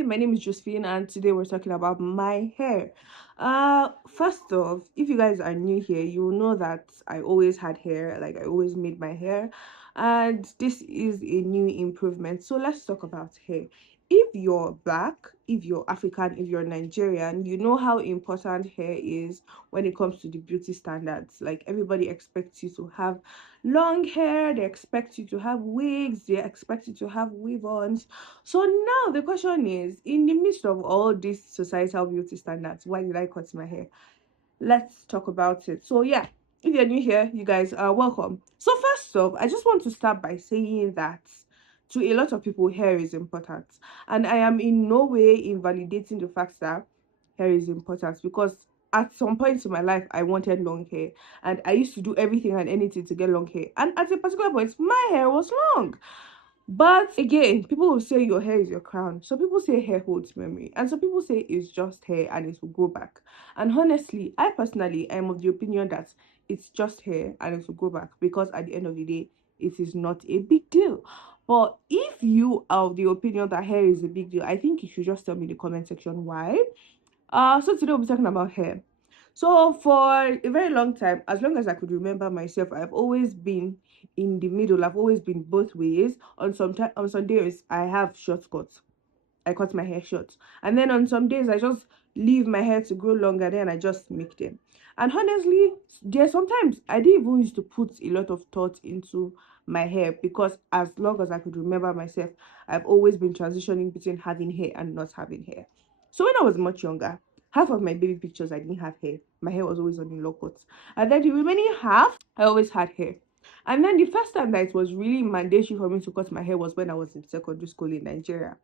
Hi, my name is Josephine, and today we're talking about my hair. First off, if you guys are new here, you will know that I always had hair, like I always made my hair, and this is a new improvement. So let's talk about hair. If you're black, if you're African, if you're Nigerian, you know how important hair is when it comes to the beauty standards. Like everybody expects you to have long hair, they expect you to have wigs, they expect you to have weave-ons. So now the question is, in the midst of all these societal beauty standards, why did I cut my hair? Let's talk about it. So yeah, if you're new here, you guys are welcome. So first off, I just want to start by saying that to a lot of people, hair is important. And I am in no way invalidating the fact that hair is important, because at some point in my life, I wanted long hair and I used to do everything and anything to get long hair. And at a particular point, my hair was long. But again, people will say your hair is your crown. Some people say hair holds memory, and some people say it's just hair and it will grow back. And honestly, I personally am of the opinion that it's just hair and it will grow back, because at the end of the day, it is not a big deal. But if you are of the opinion that hair is a big deal, I think you should just tell me in the comment section why. So today we'll be talking about hair. So for a very long time, as long as I could remember myself, I've always been in the middle. I've always been both ways. On some days I have short cuts. I cut my hair short. And then on some days I just leave my hair to grow longer, then I just make them. And honestly, there sometimes I didn't even used to put a lot of thought into my hair, because as long as I could remember myself, I've always been transitioning between having hair and not having hair. So when I was much younger, half of my baby pictures I didn't have hair. My hair was always on in low cuts. And then the remaining half, I always had hair. And then the first time that it was really mandatory for me to cut my hair was when I was in secondary school in Nigeria.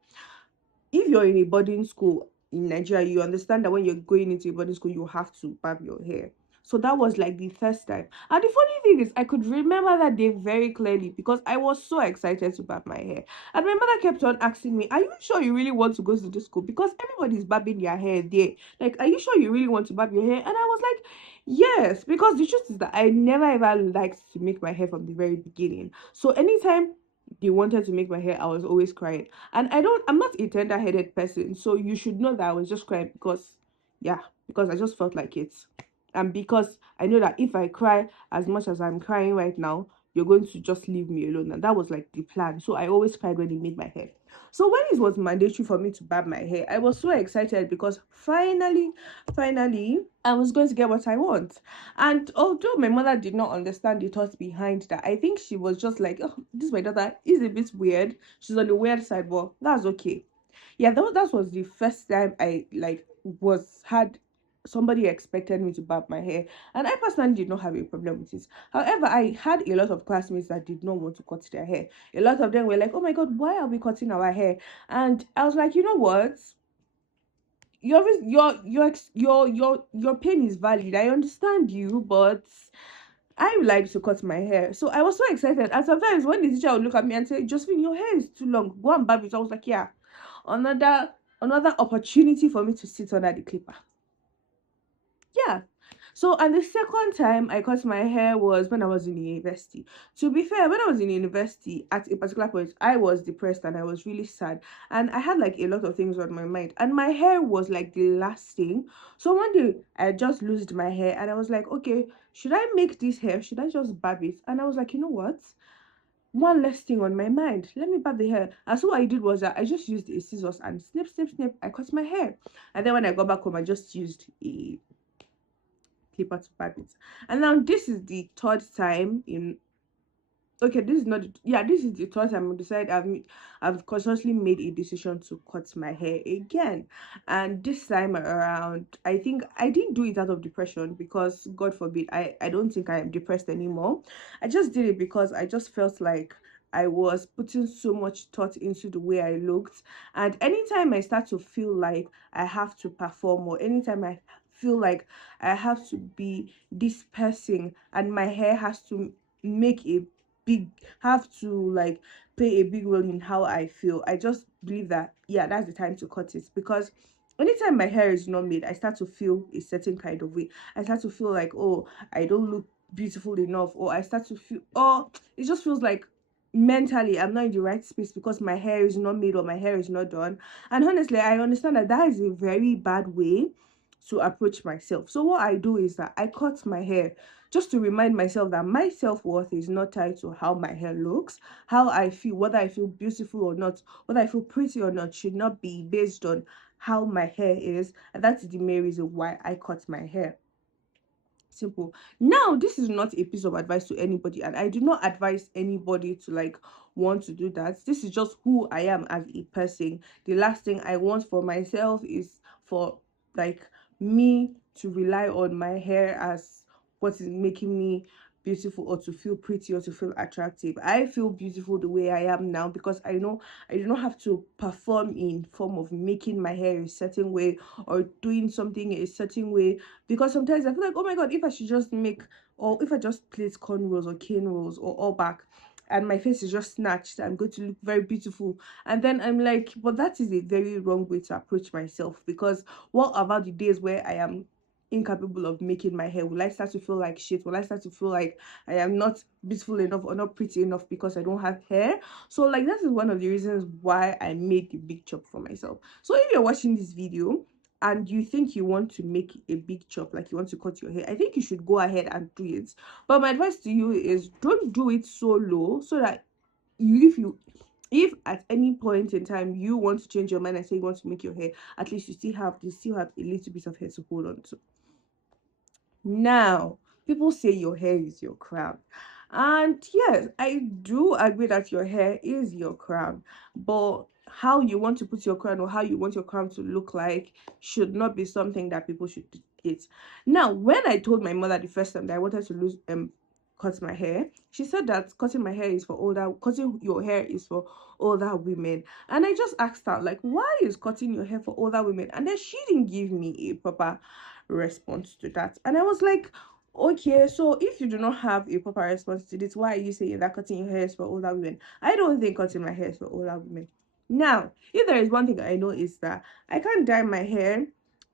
If you're in a boarding school in Nigeria, you understand that when you're going into a boarding school, you have to barb your hair. So that was like the first time. And the funny thing is, I could remember that day very clearly because I was so excited to barb my hair. And my mother kept on asking me, are you sure you really want to go to this school? Because everybody's barbing their hair there. Like, are you sure you really want to barb your hair? And I was like, yes, because the truth is that I never ever liked to make my hair from the very beginning. So anytime they wanted to make my hair, I was always crying. And I'm not a tender-headed person, so you should know that I was just crying because, yeah, because I just felt like it. And because I know that if I cry as much as I'm crying right now, you're going to just leave me alone. And that was like the plan. So I always cried when they made my hair. So when it was mandatory for me to barb my hair, I was so excited because finally, I was going to get what I want. And although my mother did not understand the thoughts behind that, I think she was just like, oh, this my daughter is a bit weird. She's on the weird side, but that's okay. Yeah, that was the first time I like was had somebody expected me to barb my hair, and I personally did not have a problem with it. However, I had a lot of classmates that did not want to cut their hair. A lot of them were like, oh my god, why are we cutting our hair? And I was like, you know what, your pain is valid. I understand you, but I would like to cut my hair. So I was so excited. And sometimes when the teacher would look at me and say, Josephine, your hair is too long, go and barb it. I was like, yeah, another another opportunity for me to sit under the clipper. Yeah. So, and the second time I cut my hair was when I was in university. To be fair, when I was in university, at a particular point, I was depressed and I was really sad. And I had like a lot of things on my mind. And my hair was like the last thing. So one day I just loosed my hair and I was like, okay, should I make this hair? Should I just barb it? And I was like, you know what? One less thing on my mind. Let me barb the hair. And so what I did was that I just used a scissors and snip. I cut my hair. And then when I got back home, I just used a clipper to barb it. And now this is the third time in, okay, this is not, yeah, this is the third time I decided I've consciously made a decision to cut my hair again. And this time around, I think I didn't do it out of depression, because God forbid, I don't think I am depressed anymore. I just did it because I just felt like I was putting so much thought into the way I looked. And anytime I start to feel like I have to perform, or anytime I feel like I have to be this person and my hair has to make a big have to like play a big role in how I feel, I just believe that, yeah, that's the time to cut it. Because anytime my hair is not made, I start to feel a certain kind of way. I start to feel like, oh, I don't look beautiful enough, or I start to feel, oh, it just feels like mentally I'm not in the right space because my hair is not made or my hair is not done. And honestly, I understand that that is a very bad way to approach myself. So what I do is that I cut my hair just to remind myself that my self-worth is not tied to how my hair looks. How I feel, whether I feel beautiful or not, whether I feel pretty or not, should not be based on how my hair is. And that's the main reason why I cut my hair. Simple. Now, this is not a piece of advice to anybody, and I do not advise anybody to like want to do that. This is just who I am as a person. The last thing I want for myself is for like me to rely on my hair as what is making me beautiful, or to feel pretty, or to feel attractive. I feel beautiful the way I am now because I know I do not have to perform in form of making my hair a certain way or doing something a certain way, because sometimes I feel like, oh my god, if I should just make, or if I just place cornrows or cane rolls or all back, and my face is just snatched, I'm going to look very beautiful. And then I'm like, but that is a very wrong way to approach myself, because what about the days where I am incapable of making my hair? Will I start to feel like shit? Will I start to feel like I am not beautiful enough or not pretty enough because I don't have hair? So like that is one of the reasons why I made the big chop for myself. So if you're watching this video and you think you want to make a big chop, like you want to cut your hair, I think you should go ahead and do it. But my advice to you is don't do it so low, so that if at any point in time you want to change your mind and say you want to make your hair, at least you still have a little bit of hair to hold on to. Now, people say your hair is your crown. And yes, I do agree that your hair is your crown. But how you want to put your crown, or how you want your crown to look like, should not be something that people should dictate. Now, when I told my mother the first time that I wanted to cut my hair, she said that cutting your hair is for older women. And I just asked her, like, why is cutting your hair for older women? And then she didn't give me a proper response to that. And I was like, okay, so if you do not have a proper response to this, why are you saying that cutting your hair is for older women? I don't think cutting my hair is for older women. Now, if there is one thing I know, is that I can't dye my hair,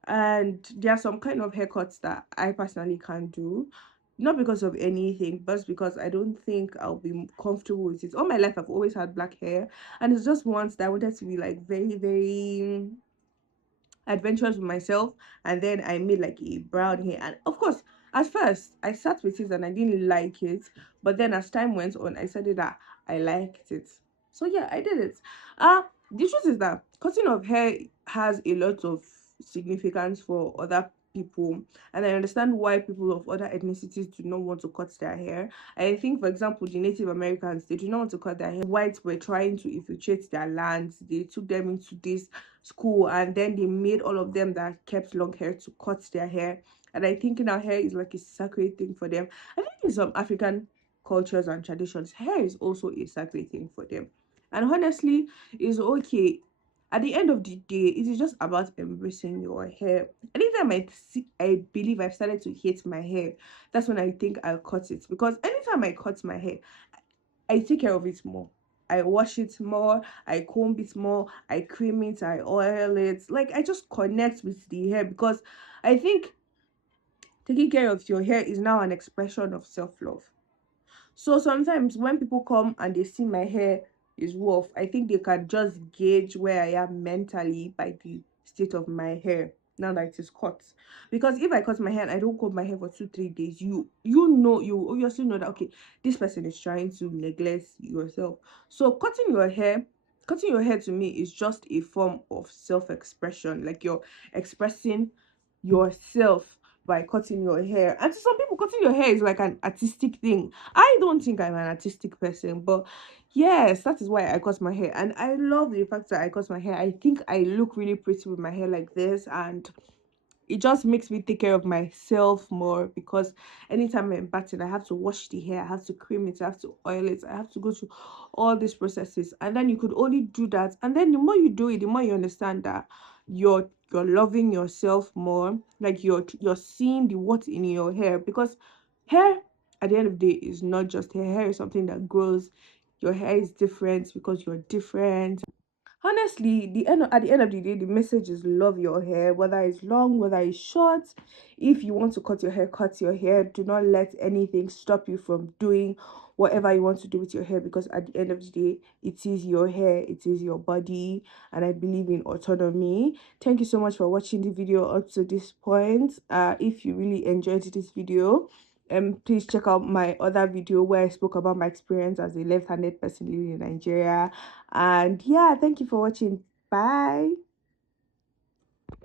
and there are some kind of haircuts that I personally can't do. Not because of anything, but because I don't think I'll be comfortable with it. All my life, I've always had black hair, and it's just once that I wanted to be like very, very adventures with myself, and then I made like a brown hair. And of course, at first I sat with it and I didn't like it, but then as time went on, I said that I liked it. So yeah, I did it. The truth is that cutting of hair has a lot of significance for other people, and I understand why people of other ethnicities do not want to cut their hair. I think, for example, the Native Americans, they do not want to cut their hair. Whites were trying to infiltrate their lands. They took them into this school, and then they made all of them that kept long hair to cut their hair. And I think now hair is like a sacred thing for them. I think in some African cultures and traditions, hair is also a sacred thing for them. And honestly, it's okay. At the end of the day, it is just about embracing your hair. Anytime I believe I've started to hate my hair, that's when I think I'll cut it. Because anytime I cut my hair, I take care of it more. I wash it more, I comb it more, I cream it, I oil it. Like I just connect with the hair, because I think taking care of your hair is now an expression of self-love. So sometimes when people come and they see my hair is rough, I think they can just gauge where I am mentally by the state of my hair now that it is cut. Because if I cut my hair and I don't comb my hair for 2 3 days, you obviously know that okay, this person is trying to neglect yourself. So cutting your hair to me is just a form of self-expression. Like you're expressing yourself by cutting your hair. And to some people, cutting your hair is like an artistic thing. I don't think I'm an artistic person, but yes, that is why I cut my hair. And I love the fact that I cut my hair. I think I look really pretty with my hair like this, and it just makes me take care of myself more, because anytime I'm batting, I have to wash the hair, I have to cream it, I have to oil it, I have to go through all these processes. And then you could only do that, and then the more you do it, the more you understand that you're loving yourself more. Like you're seeing the what in your hair, because hair at the end of the day is not just hair. Hair is something that grows. Your hair is different because you're different. Honestly, at the end of the day, the message is love your hair, whether it's long, whether it's short. If you want to cut your hair, cut your hair. Do not let anything stop you from doing whatever you want to do with your hair, because at the end of the day, it is your hair, it is your body, and I believe in autonomy. Thank you so much for watching the video up to this point. If you really enjoyed this video, please check out my other video where I spoke about my experience as a left-handed person living in Nigeria. And yeah, thank you for watching. Bye.